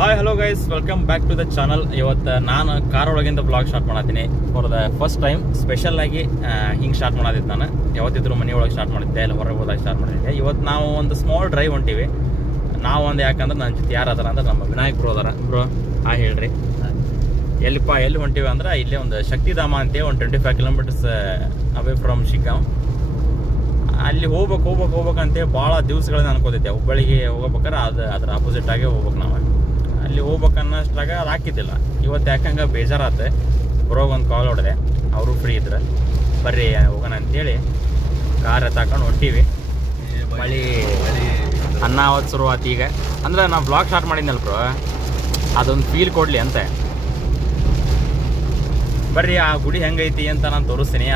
Hi hello guys, welcome back to the channel. ಇವತ್ತು ನಾನು car ಒಳಗಿಂದ ಬ್ಲಾಗ್ ಸ್ಟಾರ್ಟ್ ಮಾಡತ್ತೀನಿ for the first time. Special ಆಗಿ ಹಿಂಗೆ ಸ್ಟಾರ್ಟ್ ಮಾಡೋದಿತ್ತು. ನಾನು ಯಾವತ್ತಿದ್ರು ಮನೆ ಒಳಗೆ ಸ್ಟಾರ್ಟ್ ಮಾಡಿದ್ದೆ, ಎಲ್ಲ ಹೊರಗೆ ಹೋದಾಗ ಸ್ಟಾರ್ಟ್ ಮಾಡಿದ್ದೆ. ಇವತ್ತು ನಾವು ಒಂದು ಸ್ಮಾಲ್ ಡ್ರೈವ್ ಹೊಂಟಿವಿ. ನಾವು ಒಂದು ಯಾಕಂದ್ರೆ ನನ್ನ ಜೊತೆ ಯಾರು ಅದಾರ ಅಂದ್ರೆ ನಮ್ಮ ವಿನಾಯಕ್ ಬ್ರೋ ಅದಾರ. ಬ್ರೋ ಹೇಳ್ರಿ ಎಲ್ಲಿ ಹೊಂಟಿವಿ ಅಂದ್ರೆ ಇಲ್ಲೇ ಒಂದು ಶಕ್ತಿಧಾಮ ಅಂತೇಳಿ ಒಂದು 25 ಕಿಲೋಮೀಟರ್ಸ್ ಅವೇ ಫ್ರಮ್ ಶಿಗ್ಗಾಂವ್. ಅಲ್ಲಿ ಹೋಗ್ಬೇಕಂತೇಳಿ ಭಾಳ ದಿವಸಗಳನ್ನ ಅನ್ಕೋತೈತೆ. ಹುಬ್ಬಳ್ಳಿಗೆ ಹೋಗ್ಬೇಕಾರೆ ಅದ್ರ ಅಪೋಸಿಟ್ ಆಗೇ ಹೋಗ್ಬೇಕು. ನಾವು ಅಲ್ಲಿ ಹೋಗ್ಬೇಕನ್ನಷ್ಟ್ರಾಗ ಅದು ಹಾಕಿದ್ದಿಲ್ಲ. ಇವತ್ತು ಯಾಕಂಗೆ ಬೇಜಾರಾತೆ. ಬ್ರೋಗ್ ಒಂದು ಕಾಲ್ ಹೊಡೆದೆ, ಅವರು ಫ್ರೀ ಇದ್ರೆ ಬರ್ರಿ ಹೋಗೋಣ ಅಂತೇಳಿ ಕಾರ್ ಎತ್ತಾಕೊಂಡು ಹೊಂಟೀವಿ. ಮಳೆ ಅನ್ನ ಅವತ್ತು ಶುರುವಾತು. ಈಗ ಅಂದ್ರೆ ನಾವು ಬ್ಲಾಗ್ ಸ್ಟಾರ್ಟ್ ಮಾಡಿದ್ನಲ್ಲ ಬ್ರೋ, ಅದೊಂದು ಫೀಲ್ ಕೊಡಲಿ ಅಂತ. ಬರ್ರಿ ಆ ಗುಡಿ ಹೆಂಗೈತಿ ಅಂತ ನಾನು ತೋರಿಸ್ತೀನಿ.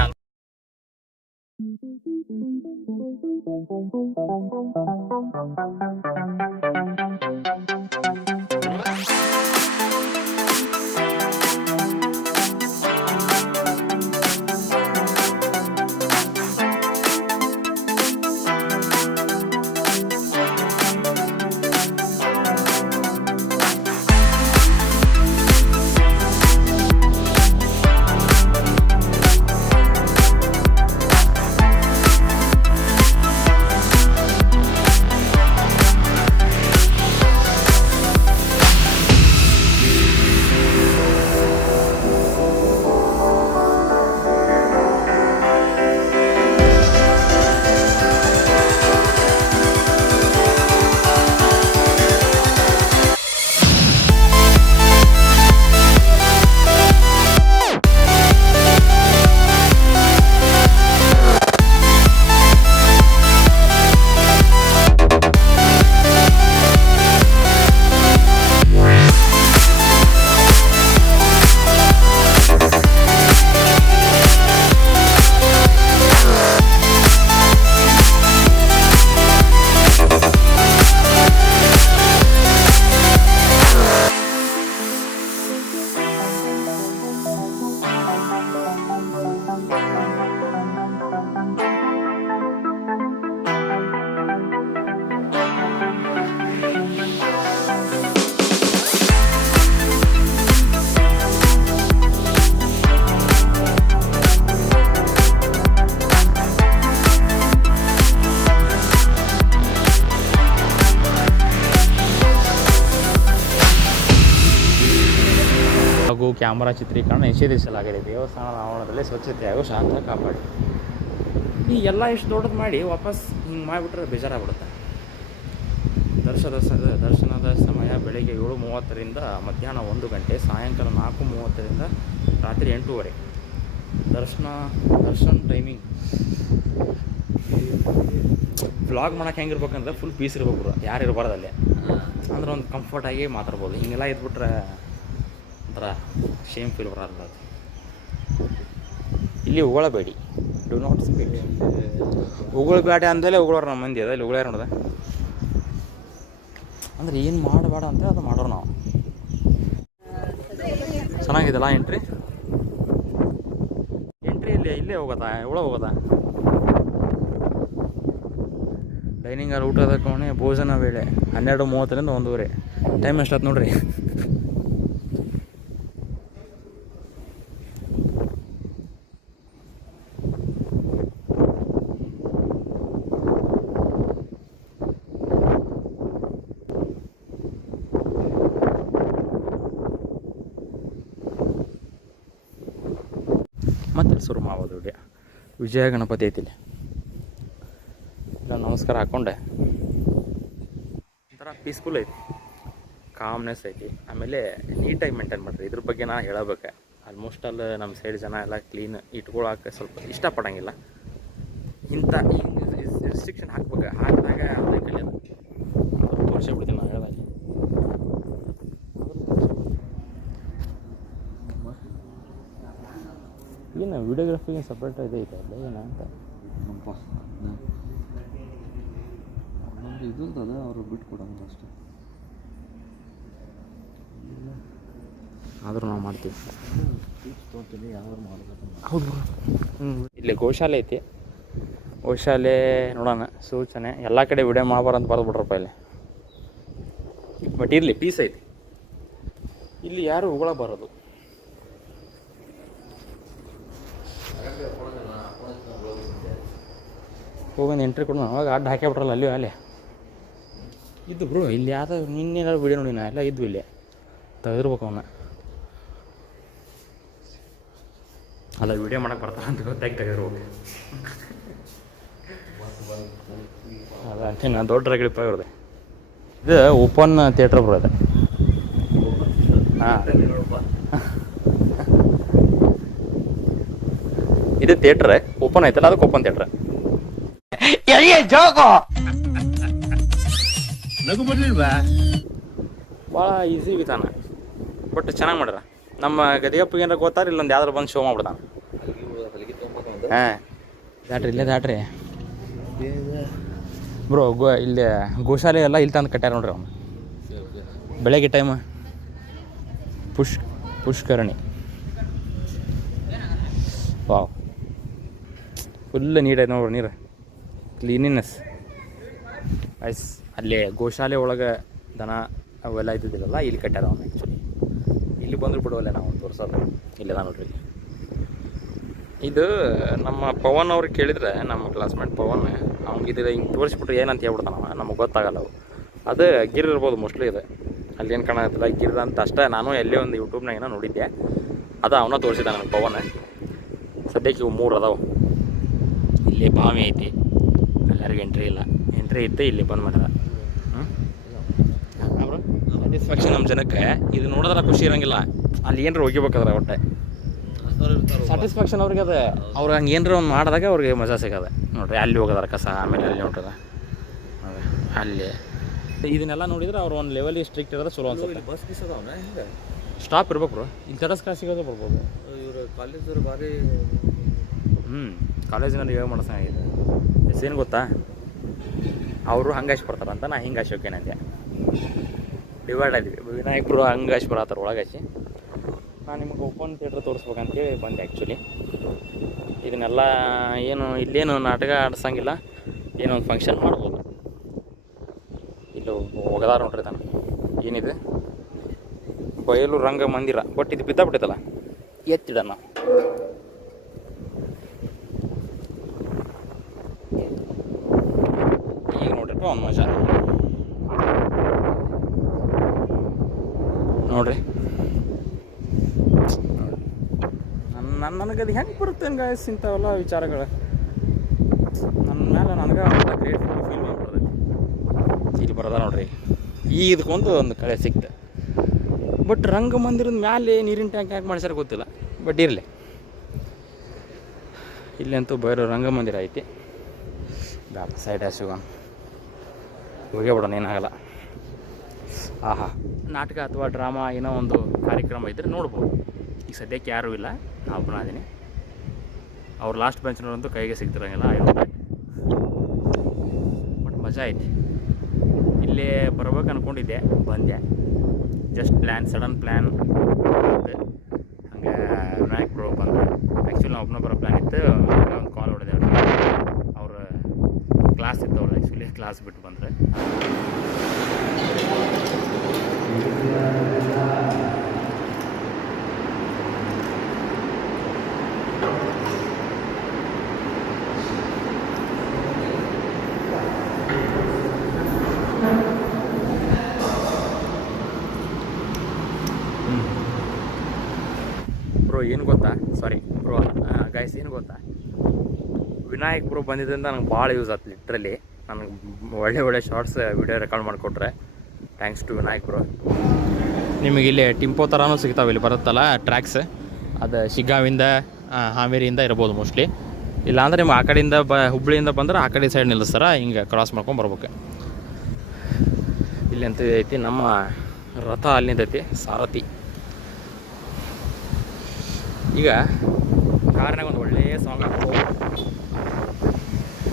ಹಾಗೂ ಕ್ಯಾಮರಾ ಚಿತ್ರೀಕರಣ ನಿಷೇಧಿಸಲಾಗಿದೆ. ದೇವಸ್ಥಾನದ ಆವರಣದಲ್ಲಿ ಸ್ವಚ್ಛತೆ ಹಾಗೂ ಶಾಂತ ಕಾಪಾಡಿ. ಈ ಎಲ್ಲ ಇಷ್ಟು ದೊಡ್ಡದು ಮಾಡಿ ವಾಪಸ್ ಹಿಂಗೆ ಮಾಡಿಬಿಟ್ರೆ ಬೇಜಾರಾಗ್ಬಿಡುತ್ತೆ. ದರ್ಶನದ ಸಮಯ ಬೆಳಗ್ಗೆ 7:30ರಿಂದ ಮಧ್ಯಾಹ್ನ 1 ಗಂಟೆ, ಸಾಯಂಕಾಲ 4:30ರಿಂದ ರಾತ್ರಿ 8:30. ದರ್ಶನ ಟೈಮಿಂಗ್ ವ್ಲಾಗ್ ಮಾಡೋಕೆ ಹೆಂಗಿರ್ಬೇಕಂದ್ರೆ ಫುಲ್ ಪೀಸ್ ಇರ್ಬೇಕು, ಯಾರು ಇರಬಾರ್ದು ಅಲ್ಲಿ. ಅಂದ್ರೆ ಒಂದು ಕಂಫರ್ಟಾಗಿ ಮಾತಾಡ್ಬೋದು. ಹಿಂಗೆಲ್ಲ ಇದ್ಬಿಟ್ರೆ ಒಂಥರ ಶೇಮ್ ಫೀಲ್ ಬರಲ್ಲ. ಇಲ್ಲಿ ಉಗಳಬೇಡಿ, ಡು ನಾಟ್ ಸ್ಪೀಡ್. ಉಗಳಬೇಡ ಅಂದಲೇ ಉಗಳೋರು ನಮ್ಮ ಮಂದಿ ಅದ. ಇಲ್ಲಿ ಉಗಳಾರ ನೋಡಿದೆ ಅಂದ್ರೆ ಏನು ಮಾಡಬೇಡ ಅಂತ ಅದು ಮಾಡೋರು ನಾವು. ಚೆನ್ನಾಗಿದೆಲ್ಲ ಎಂಟ್ರಿ ಇಲ್ಲೇ ಹೋಗೋದಾ, ಒಳಗೆ ಹೋಗೋದಾ? ಡೈನಿಂಗ್ ಹಾಲ್ ಊಟದ ಕೋಣೆ, ಭೋಜನ ವೇಳೆ 12:30ರಿಂದ 1:30. ಟೈಮ್ ಎಷ್ಟಾಯ್ತು ನೋಡ್ರಿ. ಮತ್ತೆ ಶುರು ಮಾಡ್ಬೋದು. ವಿಜಯ ಗಣಪತಿ ಐತಿಲ್ಲಿ. ಇಲ್ಲ ನಮಸ್ಕಾರ ಹಾಕ್ಕೊಂಡೆ ಒಂಥರ ಪೀಸ್ಫುಲ್ ಐತಿ, ಕಾಮ್ನೆಸ್ ಐತಿ. ಆಮೇಲೆ ನೀಟಾಗಿ ಮೇಂಟೈನ್ ಮಾಡಿರಿ. ಇದ್ರ ಬಗ್ಗೆ ನಾನು ಹೇಳಬೇಕು. ಆಲ್ಮೋಸ್ಟ್ ಅಲ್ಲಿ ನಮ್ಮ ಸೈಡ್ ಜನ ಎಲ್ಲ ಕ್ಲೀನ್ ಇಟ್ಕೊಳಕ್ಕೆ ಸ್ವಲ್ಪ ಇಷ್ಟಪಡೋಂಗಿಲ್ಲ. ಇಂಥ ರಿಸ್ಟ್ರಿಕ್ಷನ್ ಹಾಕಿದಾಗ ಅದೇ ಕಲಿಯೋದು ತೋರಿಸ್ಬಿಡ್ತೀನಿ ನಾನು ಹೇಳಿದಾಗ. ಏನು ವಿಡಿಯೋಗ್ರಫಿಗೆ ಸಪ್ರೇಟ್ ಐತೆ ಅಲ್ಲ ಏನಂತ ಇದು ಅಂತಂದರೆ ಅವರು ಬಿಟ್ಟು ಕೊಡೋದು ಅಷ್ಟೇ. ಆದರೂ ನಾವು ಮಾಡ್ತೀವಿ. ತೊಗೊತೀನಿ ಯಾವ್ದಾರು ಮಾಡಬೇಕು. ಹೌದು. ಇಲ್ಲಿ ಗೋಶಾಲೆ ಐತಿ. ಗೋಶಾಲೆ ನೋಡೋಣ ಸೂಚನೆ. ಎಲ್ಲ ಕಡೆ ವಿಡಿಯೋ ಮಾಡಬಾರಂತ ಬರೆದು ಬಿಡ್ರಪ್ಪ ಇಲ್ಲಿ. ಬಟ್ ಇರಲಿ, ಪೀಸ್ ಐತಿ. ಇಲ್ಲಿ ಯಾರು ಉಗಳ ಬರೋದು. ಹೋಗೊಂದು ಎಂಟ್ರಿ ಕೊಡು. ಅವಾಗ ಅಡ್ಡ ಹಾಕ್ಯಾಬಿಟ್ರಲ್ಲ ಅಲ್ಲಿ ಅಲ್ಲೇ ಇದ್ದು ಬ್ರೋ. ಇಲ್ಲಿ ಯಾವ್ದು ನಿನ್ನೆ ವೀಡಿಯೋ ನೋಡಿ ನಾ ಎಲ್ಲ ಇದ್ವು ಇಲ್ಲಿ ತೆಗೆದಿರ್ಬೇಕು ಅವನ್ನ. ಅಲ್ಲ ವೀಡಿಯೋ ಮಾಡಕ್ಕೆ ಬರ್ತಾರ ಅಂತ ಗೊತ್ತಾಗಿ ತೆಗೆದಿರ್ಬೇಕು. ಅದ ಅಂತೀನಿ ನಾನು ದೊಡ್ಡ ರಗಡಿಪ್ಪ ಇವ್ರದೆ. ಇದು ಓಪನ್ ಥಿಯೇಟ್ರ್ ಬ್ರೋ ಇದೆ. ಹಾಂ ಇದು ಥಿಯೇಟ್ರ್ ಓಪನ್ ಐತಲ್ಲ, ಅದಕ್ಕೆ ಓಪನ್ ಥಿಯೇಟ್ರ್. ಭಾಳ ಈಸಿ ವಿಧಾನ, ಬಟ್ ಚೆನ್ನಾಗಿ ಮಾಡ್ಯಾರ. ನಮ್ಮ ಗದಿಯಪ್ಪಗೆ ಏನಾರ ಗೊತ್ತಾರ ಇಲ್ಲೊಂದು ಯಾವ್ದಾರು ಬಂದು ಶೋ ಮಾಡ್ಬಿಡ್ತಾನೆ. ಹಾಂ ದಾಟ್ರಿ ಇಲ್ಲೇ ದಾಟ್ರಿ ಬ್ರೋ. ಇಲ್ಲಿ ಗೋಶಾಲೆ ಎಲ್ಲ ಇಲ್ಲಿ ತಂದು ಕಟ್ಟ್ಯಾರ ನೋಡ್ರಿ ಅವ್ನು. ಬೆಳಗ್ಗೆ ಟೈಮ್ ಪುಷ್ಕರಣಿ ವಾವ್, ಫುಲ್ ನೀಟಾಯ್ತು ನೋಡ್ರಿ. ನೀರು ಕ್ಲೀನಿನೆಸ್ ಐಸ್. ಅಲ್ಲಿ ಗೋಶಾಲೆ ಒಳಗೆ ದನ ಅವೆಲ್ಲ ಇದ್ದಿದ್ದಿಲ್ಲಲ್ಲ, ಇಲ್ಲಿ ಕಟ್ಟ್ಯಾರ ಅವನು. ಆ್ಯಕ್ಚುಲಿ ಇಲ್ಲಿ ಬಂದ್ರು ಬಿಡುವಲ್ಲ ನಾವು ತೋರಿಸೋದು. ಇಲ್ಲದ ನೋಡ್ರಿ ಇಲ್ಲಿ. ಇದು ನಮ್ಮ ಪವನ್ ಅವ್ರಿಗೆ ಕೇಳಿದ್ರೆ, ನಮ್ಮ ಕ್ಲಾಸ್ಮೇಟ್ ಪವನ್, ಅವ್ನಿಗೆ ಇದು ಹಿಂಗೆ ತೋರಿಸ್ಬಿಟ್ರೆ ಏನಂತ ಹೇಳ್ಬಿಡ್ತಾನವ, ನಮಗೆ ಗೊತ್ತಾಗಲ್ಲ ಅವು. ಅದು ಗಿರ್ ಇರ್ಬೋದು ಮೋಸ್ಟ್ಲಿ. ಇದು ಅಲ್ಲಿ ಏನು ಕಾಣತ್ತಿಲ್ಲ ಗಿರ್ ಅಂತ ಅಷ್ಟೇ. ನಾನು ಎಲ್ಲೇ ಒಂದು ಯೂಟ್ಯೂಬ್ನಾಗ ಏನೋ ನೋಡಿದ್ದೆ, ಅದು ಅವನ ತೋರಿಸಿದ ನನಗೆ ಪವನ್. ಸದ್ಯಕ್ಕೆ ಇವು 3 ಅದಾವೆ. ಇಲ್ಲಿ ಬಾವಿ ಐತಿ, ಎಲ್ಲರಿಗೂ ಎಂಟ್ರಿ ಇಲ್ಲ. ಎಂಟ್ರಿ ಇತ್ತು, ಇಲ್ಲಿ ಬಂದ್ ಮಾಡ್ಯಾರ. ಅವರು ಸ್ಯಾಟಿಸ್ಫ್ಯಾಕ್ಷನ್ ನಮ್ಮ ಜನಕ್ಕೆ. ಇದು ನೋಡಿದ್ರೆ ಖುಷಿ ಇರೋಂಗಿಲ್ಲ, ಅಲ್ಲಿ ಏನರ ಹೋಗಿಬೇಕಾದ್ರೆ ಒಟ್ಟೆ ಸ್ಯಾಟಿಸ್ಫ್ಯಾಕ್ಷನ್ ಅವ್ರಿಗೆ. ಅದೇ ಅವ್ರು ಹಂಗೆ ಏನರ ಒಂದು ಮಾಡಿದಾಗ ಅವ್ರಿಗೆ ಮಜಾ ಸಿಗೋದೆ ನೋಡ್ರಿ. ಅಲ್ಲಿ ಹೋಗೋದಾರ ಕಸ, ಆಮೇಲೆ ಅಲ್ಲಿ ನೋಡ್ರದ ಅದೇ ಅಲ್ಲಿ. ಇದನ್ನೆಲ್ಲ ನೋಡಿದ್ರೆ ಅವ್ರು ಒಂದು ಲೆವೆಲಿಗೆ ಸ್ಟ್ರಿಕ್ಟ್ ಇರೋದು ಚಲೋ ಅನ್ಸುತ್ತೆ. ಬಸ್ ಗಿಸ್ ಅದಾವನ ಹಿಂಗೆ ಸ್ಟಾಪ್ ಇರ್ಬೇಕು ಬ್ರೋ. ಇಲ್ಲಿ ತಡಸ್ ಕಾಸು ಸಿಗೋದು ಬರ್ಬೋದು. ಇವರು ಕಾಲೇಜವ್ರು ಭಾರಿ ಕಾಲೇಜಿನಲ್ಲಿ ಯೋಗ ಮಾಡೋ ಚೆನ್ನಾಗಿದೆ. ಏನು ಗೊತ್ತಾ, ಅವರು ಹಂಗಾಶ್ ಬರ್ತಾರಂತ, ನಾ ಹಿಂಗಾಶಿ ಹೋಗ್ತೇನೆ. ಡಿವೈಡ್ ಆಗಿದ್ವಿ. ವಿನಾಯಕರು ಹಂಗಾಶಿ ಬರತ್ತಾರೆ ಒಳಗಾಶಿ. ನಾನು ನಿಮಗೆ ಓಪನ್ ಥಿಯೇಟ್ರ್ ತೋರಿಸ್ಬೇಕಂತೇಳಿ ಬಂದೆ ಆ್ಯಕ್ಚುಲಿ. ಇದನ್ನೆಲ್ಲ ಏನು ಇಲ್ಲೇನು ನಾಟಕ ಆಡಿಸಂಗಿಲ್ಲ, ಏನೋ ಒಂದು ಫಂಕ್ಷನ್ ಮಾಡ್ಬೋದು. ಇಲ್ಲೂ ಹೋಗದಾರ ನೋಡ್ರಿ ತಾನು. ಏನಿದೆ ಬಯಲು ರಂಗ ಮಂದಿರ, ಬಟ್ ಇದು ಬಿದ್ದಾಬಿಟ್ಟೈತಲ್ಲ, ಎತ್ತಿಡೋಣ. ಈಗ ನೋಡ್ರಿ ಒಂದು ಮಜಾ ನೋಡ್ರಿ. ನನಗೆ ಅದು ಹೆಂಗೆ ಬರುತ್ತೆ ಗಾಯಸ್ ಇಂಥವೆಲ್ಲ ವಿಚಾರಗಳು. ನನ್ನ ಮೇಲೆ ನನಗೆ ಗ್ರೇಟ್ಫುಲ್ ಫೀಲ್ ಮಾಡ್ಬಿಡ್ತದೆ. ಇಲ್ಲಿ ಬರೋದ ನೋಡ್ರಿ. ಈಗ ಇದಕ್ಕೊಂದು ಒಂದು ಕಳೆ ಸಿಕ್ತು. ಬಟ್ ರಂಗಮಂದಿರದ ಮ್ಯಾಲೆ ನೀರಿನ ಟ್ಯಾಂಕ್ ಯಾಕೆ ಮಾಡ್ಸ್ಯಾರ ಗೊತ್ತಿಲ್ಲ, ಬಟ್ ಇರಲಿ. ಇಲ್ಲಂತೂ ಬೇರೆ ರಂಗಮಂದಿರ ಐತಿ. ಬ್ಯಾಪ ಸೈಡ್ ಸಿಗೋಣ, ಹೋಗೇ ಬಿಡೋಣ, ಏನಾಗಲ್ಲ. ಆಹಾ, ನಾಟಕ ಅಥವಾ ಡ್ರಾಮಾ ಏನೋ ಒಂದು ಕಾರ್ಯಕ್ರಮ ಇದ್ದರೆ ನೋಡ್ಬೋದು. ಈಗ ಸದ್ಯಕ್ಕೆ ಯಾರೂ ಇಲ್ಲ, ನಾ ಒಬ್ಬನ ಅದೀನಿ. ಅವ್ರು ಲಾಸ್ಟ್ ಬೆಂಚ್ನವ್ರಂತೂ ಕೈಗೆ ಸಿಗ್ತಿರಂಗಿಲ್ಲ. ಬಟ್ ಮಜಾ ಐತಿ. ಇಲ್ಲೇ ಬರ್ಬೇಕು ಅಂದ್ಕೊಂಡಿದ್ದೆ, ಬಂದೆ. ಜಸ್ಟ್ ಸಡನ್ ಪ್ಲ್ಯಾನ್ ಹಂಗೆ ವಿನಾಯಕ್ ಬ್ರೋ ಬಂದರು. ಆ್ಯಕ್ಚುಲಿ ನಾವು ಒಬ್ಬನ ಬರೋ ಪ್ಲ್ಯಾನ್ ಇತ್ತು. ಒಂದು ಕಾಲ್ ಹೊಡೆದೆ ಅವ್ರ ಕ್ಲಾಸ್ ಇತ್ತು. ಅವ್ರು ಆ್ಯಕ್ಚುಲಿ ಕ್ಲಾಸ್ ಬಿಟ್ಟು ಬಂದರೆ ಬ್ರೋ ಏನು ಗೊತ್ತಾ, ಸಾರಿ ಬ್ರೋ ಗೈಸ್, ಏನು ಗೊತ್ತಾ, ವಿನಾಯಕ್ ಬ್ರೋ ಬಂದಿದ್ದರಿಂದ ನನಗೆ ಭಾಳ ಯೂಸ್ ಆಯ್ತು. ಲಿಟ್ರಲಿ ನನಗೆ ಒಳ್ಳೆ ಶಾರ್ಟ್ಸ್ ವಿಡಿಯೋ ರೆಕಾರ್ಡ್ ಮಾಡಿಕೊಟ್ರೆ, ಥ್ಯಾಂಕ್ಸ್ ಟು ವಿನಾಯಕ್ ಬ್ರೋ. ನಿಮಗೆ ಇಲ್ಲಿ ಟಿಂಪೋ ಥರನೂ ಸಿಗ್ತಾವೆ. ಇಲ್ಲಿ ಬರುತ್ತಲ್ಲ ಟ್ರ್ಯಾಕ್ಸ್, ಅದು ಶಿಗ್ಗಾವಿಂದ ಹಾವೇರಿಯಿಂದ ಇರ್ಬೋದು ಮೋಸ್ಟ್ಲಿ. ಇಲ್ಲಾಂದ್ರೆ ನಿಮ್ಮ ಆ ಕಡೆಯಿಂದ ಹುಬ್ಬಳ್ಳಿಯಿಂದ ಬಂದ್ರೆ ಆ ಕಡೆ ಸೈಡ್ ನಿಲ್ಲಿಸ್ತಾರ, ಹಿಂಗೆ ಕ್ರಾಸ್ ಮಾಡ್ಕೊಂಡು ಬರ್ಬೇಕು. ಇಲ್ಲಿ ಅಂತ ಐತಿ ನಮ್ಮ ರಥ, ಅಲ್ಲಿಂದೈತಿ ಸಾರಥಿ. ಈಗ ಕಾರ್ನಾಗ ಒಂದು ಒಳ್ಳೆಯ ಸಾಂಗ್ ಹಾಕೋ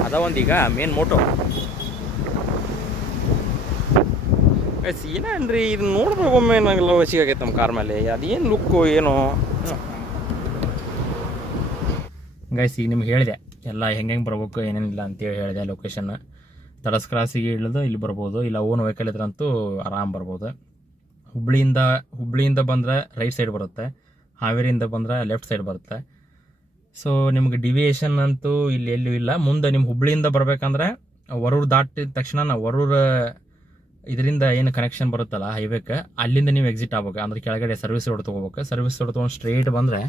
ಅದ ಒಂದು. ಈಗ ಮೇನ್ ಮೋಟೋ ಏನೇನ್ರಿ, ಇದು ನೋಡ್ಬೇಕು ಒಮ್ಮೆ ನಂಗೆಲ್ಲ ವಸಿಗಾಗೈತೆ ನಮ್ಮ ಕಾರ್ ಮೇಲೆ. ಅದೇನು ಲುಕ್ಕು ಏನೋ ಗೈಸ್. ಈಗ ನಿಮ್ಗೆ ಹೇಳಿದೆ ಎಲ್ಲ ಹೆಂಗೆ ಬರ್ಬೇಕು ಏನೇನಿಲ್ಲ ಅಂತೇಳಿ ಹೇಳಿದೆ. ಲೊಕೇಶನ್ ತಡಸ್ ಕ್ರಾಸಿಗೆ ಇಳಿದು ಇಲ್ಲಿ ಬರ್ಬೋದು, ಇಲ್ಲ ಓನ್ ವೆಹಿಕಲ್ ಇದ್ರಂತೂ ಆರಾಮ್ ಬರ್ಬೋದು. ಹುಬ್ಳಿಯಿಂದ ಬಂದರೆ ರೈಟ್ ಸೈಡ್ ಬರುತ್ತೆ, ಹಾವೇರಿಯಿಂದ ಬಂದರೆ ಲೆಫ್ಟ್ ಸೈಡ್ ಬರುತ್ತೆ. ಸೊ ನಿಮ್ಗೆ ಡಿವಿಯೇಷನ್ ಅಂತೂ ಇಲ್ಲಿ ಎಲ್ಲೂ ಇಲ್ಲ. ಮುಂದೆ ನಿಮ್ಮ ಹುಬ್ಳಿಯಿಂದ ಬರಬೇಕಂದ್ರೆ ವರೂರು ದಾಟಿದ ತಕ್ಷಣ ವರೂರು ಇದರಿಂದ ಏನು ಕನೆಕ್ಷನ್ ಬರುತ್ತಲ್ಲ ಹೈವೇಕ್ಕೆ, ಅಲ್ಲಿಂದ ನೀವು ಎಕ್ಸಿಟ್ ಆಗ್ಬೇಕು. ಅಂದ್ರೆ ಕೆಳಗಡೆ ಸರ್ವಿಸ್ ರೋಡ್ ತೊಗೋಬೇಕು. ಸರ್ವಿಸ್ ರೋಡ್ ತೊಗೊಂಡು ಸ್ಟ್ರೇಟ್ ಬಂದರೆ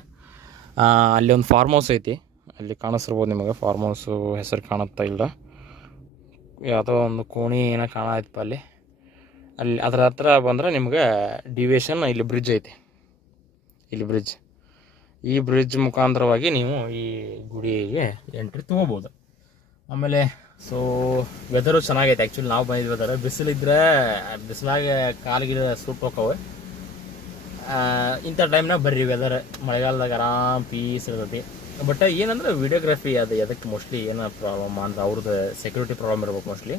ಅಲ್ಲಿ ಒಂದು ಫಾರ್ಮ್ ಹೌಸ್ ಐತಿ, ಅಲ್ಲಿ ಕಾಣಿಸ್ತಿರ್ಬೋದು ನಿಮಗೆ. ಫಾರ್ಮ್ ಹೌಸು ಹೆಸರು ಕಾಣುತ್ತಾ ಇಲ್ಲ, ಯಾವುದೋ ಒಂದು ಕೋಣಿ ಏನೋ ಕಾಣಾಯ್ತಪ್ಪ ಅಲ್ಲಿ. ಅದರ ಹತ್ರ ಬಂದರೆ ನಿಮ್ಗೆ ಡಿವಿಯೇಷನ್ ಇಲ್ಲಿ ಬ್ರಿಡ್ಜ್ ಐತಿ, ಇಲ್ಲಿ ಬ್ರಿಡ್ಜ್. ಈ ಬ್ರಿಡ್ಜ್ ಮುಖಾಂತರವಾಗಿ ನೀವು ಈ ಗುಡಿಗೆ ಎಂಟ್ರಿ ತೊಗೋಬೋದು. ಆಮೇಲೆ ಸೊ ವೆದರು ಚೆನ್ನಾಗೈತೆ. ಆ್ಯಕ್ಚುಲಿ ನಾವು ಬಂದಿದ್ವಿ ವೆದರ್. ಬಿಸಿಲಿದ್ರೆ ಬಿಸಿಲಾಗೆ ಕಾಲಿಗೆ ಸೂಟ್ ಹೋಗವೆ. ಇಂಥ ಟೈಮ್ನಾಗ ಬರ್ರಿ ವೆದರ್. ಮಳೆಗಾಲದಾಗ ಆರಾಮ್ ಪೀಸ್ ಇರ್ತೈತಿ. ಬಟ್ ಏನಂದ್ರೆ ವಿಡಿಯೋಗ್ರಫಿ ಅದು ಅದಕ್ಕೆ ಮೋಸ್ಟ್ಲಿ ಏನೋ ಪ್ರಾಬ್ಲಮ್ ಅಂದ್ರೆ ಅವ್ರದ್ದು ಸೆಕ್ಯೂರಿಟಿ ಪ್ರಾಬ್ಲಮ್ ಇರ್ಬೇಕು ಮೋಸ್ಟ್ಲಿ.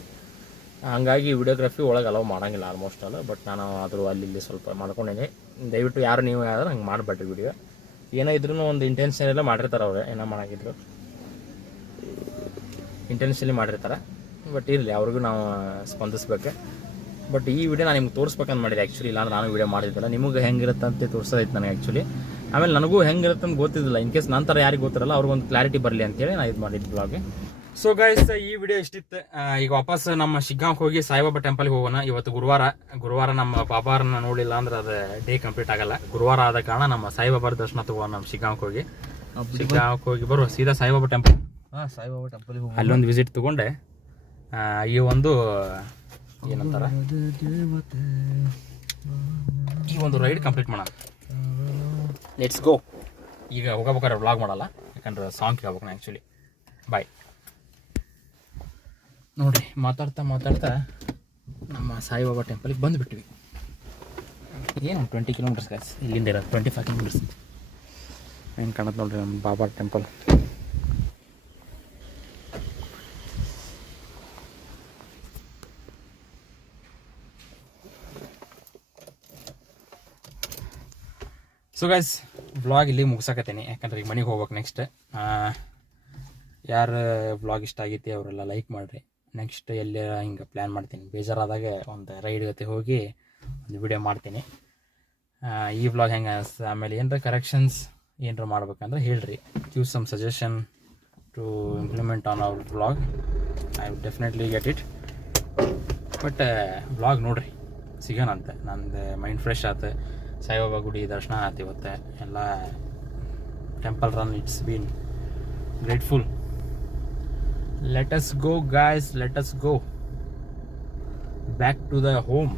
ಹಾಗಾಗಿ ವಿಡಿಯೋಗ್ರಫಿ ಒಳಗೆ ಅಲೋ ಮಾಡೋಂಗಿಲ್ಲ ಆಲ್ಮೋಸ್ಟ್ ಅಲ್ಲ. ಬಟ್ ನಾನು ಆದರೂ ಅಲ್ಲಿ ಸ್ವಲ್ಪ ಮಾಡ್ಕೊಂಡೇನೆ. ದಯವಿಟ್ಟು ಯಾರು ನೀವು ಯಾರು ಹಂಗೆ ಮಾಡಬೇಡ್ರಿ. ವಿಡಿಯೋ ಏನೋ ಇದ್ರೂ ಒಂದು ಇಂಟೆನ್ಷನ್ ಎಲ್ಲ ಮಾಡಿರ್ತಾರೆ ಅವ್ರು, ಏನೋ ಮಾಡೋಂಗಿದ್ರು ಇಂಟೆನ್ಷನ್ಲಿ ಮಾಡಿರ್ತಾರೆ. ಬಟ್ ಇರಲಿ, ಅವ್ರಿಗೂ ನಾವು ಸ್ಪಂದಿಸ್ಬೇಕು. ಬಟ್ ಈ ವಿಡಿಯೋ ನಾನು ನಿಮ್ಗೆ ತೋರಿಸ್ಬೇಕಂತ ಮಾಡಿದೆ ಆ್ಯಕ್ಚುಲಿ. ಇಲ್ಲಾಂದ್ರೆ ನಾನು ವಿಡಿಯೋ ಮಾಡಿದ್ದಿಲ್ಲ. ನಿಮಗೆ ಹೆಂಗಿರುತ್ತೆ ಅಂತ ತೋರಿಸೋದೈತೆ ನನಗೆ ಆ್ಯಕ್ಚುಲಿ. ಆಮೇಲೆ ನನಗೂ ಹೆಂಗಿರುತ್ತೆ ಅಂತ ಗೊತ್ತಿದ್ದಿಲ್ಲ. ಇನ್ ಕೇಸ್ ನಂತರ ಯಾರಿಗೆ ಗೊತ್ತಿರಲ್ಲ ಅವ್ರಿಗೊಂದು ಕ್ಲಾರಿಟಿ ಬರಲಿ ಅಂತೇಳಿ ನಾನು ಇದು ಮಾಡಿದ್ದು ಬ್ಲಾಗ್. ಸೊ ಗೈಸ್, ಈ ವಿಡಿಯೋ ಇಷ್ಟಿತ್ತು. ಈಗ ವಾಪಸ್ ನಮ್ಮ ಶಿಗ್ಗಾಂವ್ಗೆ ಹೋಗಿ ಸಾಯಿಬಾಬಾ ಟೆಂಪಲ್ಗೆ ಹೋಗೋಣ. ಇವತ್ತು ಗುರುವಾರ ನಮ್ಮ ಬಾಬಾರನ್ನ ನೋಡಿಲ್ಲ ಅಂದ್ರೆ ಅದು ಡೇ ಕಂಪ್ಲೀಟ್ ಆಗಲ್ಲ. ಗುರುವಾರ ಆದ ಕಾರಣ ನಮ್ಮ ಸಾಯಿಬಾಬಾರ ದರ್ಶನ ತಗೋಣ. ನಮ್ಮ ಶಿಗ್ಗಾಂವ್ಗೆ ಹೋಗಿ ಬರುವ ಸೀದಾ ಸಾಯಿಬಾಬಾ ಟೆಂಪಲ್. ಸಾಯಿಬಾಬಾ ಟೆಂಪಲ್ಗೆ ಹೋಗಿ ಅಲ್ಲೊಂದು ವಿಸಿಟ್ ತಗೊಂಡೆ ಈ ಒಂದು ಏನಂತಾರ ಈ ಒಂದು ರೈಡ್ ಕಂಪ್ಲೀಟ್ ಮಾಡೋಣ. Let's go. ಈಗ ಹೋಗಬೇಕಾದ್ರೆ ವ್ಲಾಗ್ ಮಾಡಲ್ಲ, ಯಾಕಂದ್ರೆ ಸಾಂಗ್ ಕೇಳ್ಬೇಕು ನಾನು ಆ್ಯಕ್ಚುಲಿ. ಬಾಯ್. ನೋಡಿರಿ, ಮಾತಾಡ್ತಾ ನಮ್ಮ ಸಾಯಿಬಾಬಾ ಟೆಂಪಲ್ಗೆ ಬಂದುಬಿಟ್ವಿ. ಏನು 20 ಕಿಲೋಮೀಟರ್ಸ್ ಗಾಯ್ಸ್ ಇಲ್ಲಿಂದ ಇರೋದು, 25 ಕಿಲೋಮೀಟರ್ಸ್. ಹೆಂಗೆ ಕಾಣುತ್ತೆ ನೋಡಿರಿ ನಮ್ಮ ಬಾಬಾ ಟೆಂಪಲ್. ಸೊ ಗೈಸ್, ವ್ಲಾಗ್ ಇಲ್ಲಿ ಮುಗಿಸಕತ್ತೀನಿ, ಯಾಕಂದ್ರೆ ಈಗ ಮನೆಗೆ ಹೋಗ್ಬೇಕು ನೆಕ್ಸ್ಟ್. ಯಾರು ವ್ಲಾಗ್ ಇಷ್ಟ ಆಗೈತಿ ಅವರೆಲ್ಲ ಲೈಕ್ ಮಾಡಿರಿ. ನೆಕ್ಸ್ಟ್ ಎಲ್ಲೇ ಹಿಂಗೆ ಪ್ಲ್ಯಾನ್ ಮಾಡ್ತೀನಿ. ಬೇಜಾರಾದಾಗ ಒಂದು ರೈಡ್ ಜೊತೆ ಹೋಗಿ ಒಂದು ವಿಡಿಯೋ ಮಾಡ್ತೀನಿ. ಈ ವ್ಲಾಗ್ ಹೆಂಗೆ ಅನಿಸ್ತು, ಆಮೇಲೆ ಏನರ ಕರೆಕ್ಷನ್ಸ್ ಏನರ ಮಾಡ್ಬೇಕಂದ್ರೆ ಹೇಳ್ರಿ. Give some suggestion to implement on our vlog. I will definitely get it. But vlog ನೋಡ್ರಿ, ಸಿಗೋಣ ಅಂತ. ನಂದು ಮೈಂಡ್ ಫ್ರೆಶ್ ಆಯ್ತು. ಸಾಯಿಬಾಬಾ ಗುಡಿ ದರ್ಶನ ಆಯ್ತು ಇವತ್ತು. ಎಲ್ಲ temple run, it's been grateful. Let us go guys, let us go back to the home.